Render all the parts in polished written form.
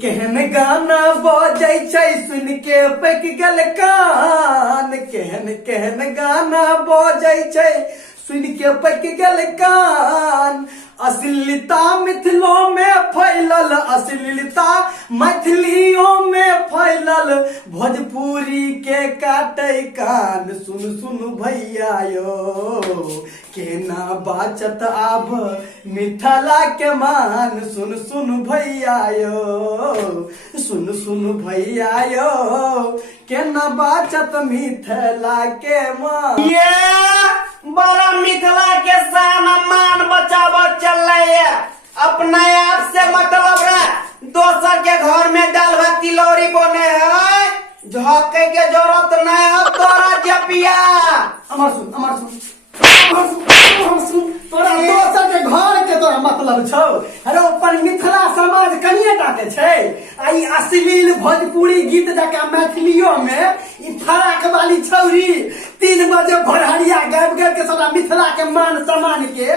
केहन गाना बजै छै सुन के पैक गेल कान। केहन गाना बजै छै सुन के पैक गेल कान। अश्लीलता मिथिलों में फैलल, अश्लीलता मैथिलियों में फैलल, भोजपुरी के काटे कान। सुन सुन भैया यो केना बाचत आब मिथिला के मान। सुन सुन भैया यो, सुन सुन भैया यो केना बाचत मिथिला के मान। ये बड़ा मिथिला के शान मान बचाव चल रही है। अपने आप से मतलब है दोसर के घर में दाल भात तिलौरी बने है, झोंके के जरूरत नहीं है तोरा जपिया। अमर सुन, अमर सुन, अमर सुन, तोरा दोसर के घर के तोरा मतलब छौ। अरे अपन मिथिला समाज कनिए टा के छै। आई अश्लील भोजपुरी गीत जका मैथिलियों में ई फराक वाली छौरी 3 बजे भोरहरिया गाबि गाबि के सबरा मिथिला के मान सम्मान के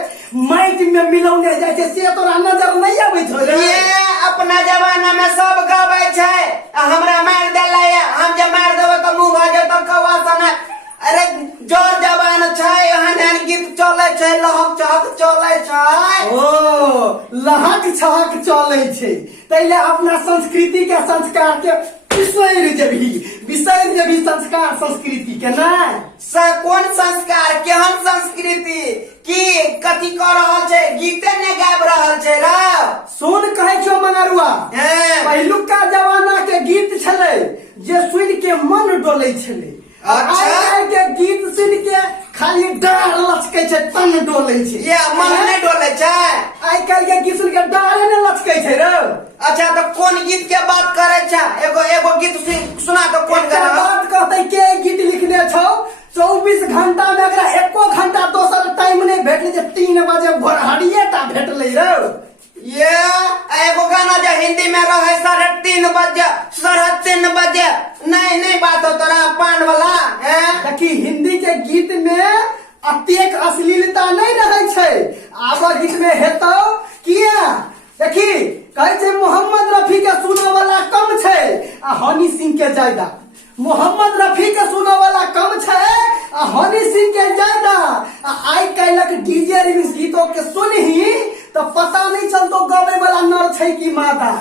माटि में मिलौने जाय छै, से तोरा नजर नहीं आबै छौ रे। ये अपना जमाना में सब गबै छै, हमरा मार देले हम जे मार देबै त मुंह भ जेतौ कौवा सना। अरे जोर जवान छै, एहन गीत चले छै, लहक चहक चले छै। ओ लहक छहक चले छै, तैले अपना संस्कृति के संस्कार के बिसरि जेबही संस्कार संस्कृति के ना। कोन संस्कार केहन संस्कृति की कथी कर रहल छै, गीते ने गाबि रहल छै रे। सुन कहै छौ मंगरुआ, पहिलुका जमाना के गीत छलै जे सुन के मन डोलै छलै। आइ के गीत सुन के खाली डाढ़ लचकै छै, तन डोलै छै। ये मन नहीं डोले छै। आइ काल्हि के गीत सुन के डाढ़े ने लचकै छै रे। अच्छा तो कौन गीत के बात करे छै? एगो गीत सुना तो कौन गाना बात कहते के गीत लिखने छौ। 24 घंटा में अगर एको घंटा दोसर टाइम नहीं भेटले जे 3 बजे भोरहरिये टा भेटले रे। ये एगो गाना जो हिंदी में रहे 3:30 बजे 3:30 बजे नहीं बात हो तोरा पान वाला है। देखी हिंदी के गीत में अत्येक अश्लीलता नहीं रहे छै। आब गीत में हेतौ किया देखी कहे छै मोहम्मद रफी के सुनो वाला कम छै आ हनी सिंह के ज्यादा। मोहम्मद रफी के सुनो वाला कम छै आ हनी सिंह के ज्यादा। आई काल्हि डीजे रिमिक्स गीतों के सुनही तो पता नहीं चलतो गावे वाला नर छै कि मादा,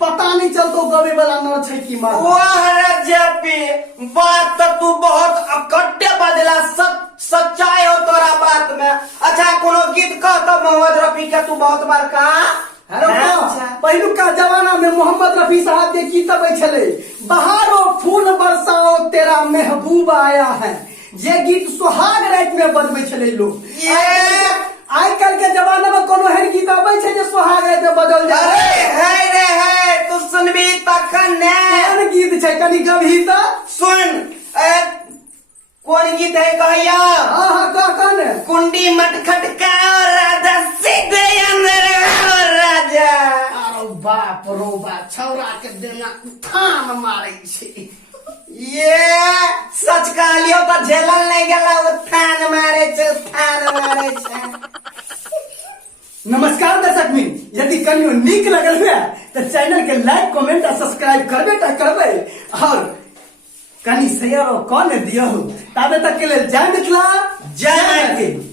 पता नहीं चलतो गावे वाला नर छै कि मादा। वाह रे जेपी, बात तो तू बहुत अकट्टे बदला, सच्चाई हो तोरा बात में। अच्छा कोनो गीत कह तो मोहम्मद रफी के तू बहुत बार कहा। पहिलुका जमाना में मोहम्मद रफी साहब के गीत अबै छलै, बहारो फूल बरसाओ तेरा महबूब आया है। ये गीत सुहाग रात में बजबै छलै लोग। आइ काल्हि के जमाना में कोनो एहन गीत अबै छै जे सुहाग रात में बजल जाय। अरे है तू सुनबी तखन ने। कोन गीत छै कनी गबही त सुन। कौन गीत है कहिया? हाँ कौन? कुंडी मत खटकाओ राजा सीधे अंदर आओ राजा। अरे बाप रो बाप, छौरा के देना उठान मारै छै। ये सच कहलियो तो झेलल नहीं गेला, उत्थान मारे छै, उत्थान मारे छै। नमस्कार दर्शक मित्र, यदि कनियो नीक लगल हुए तो चैनल के लाइक कमेंट और सब्सक्राइब करबे टा करबे और कनी शेयर और कौन दियो। ताबे तक के लिए जय मिथिला, जय मैथिली।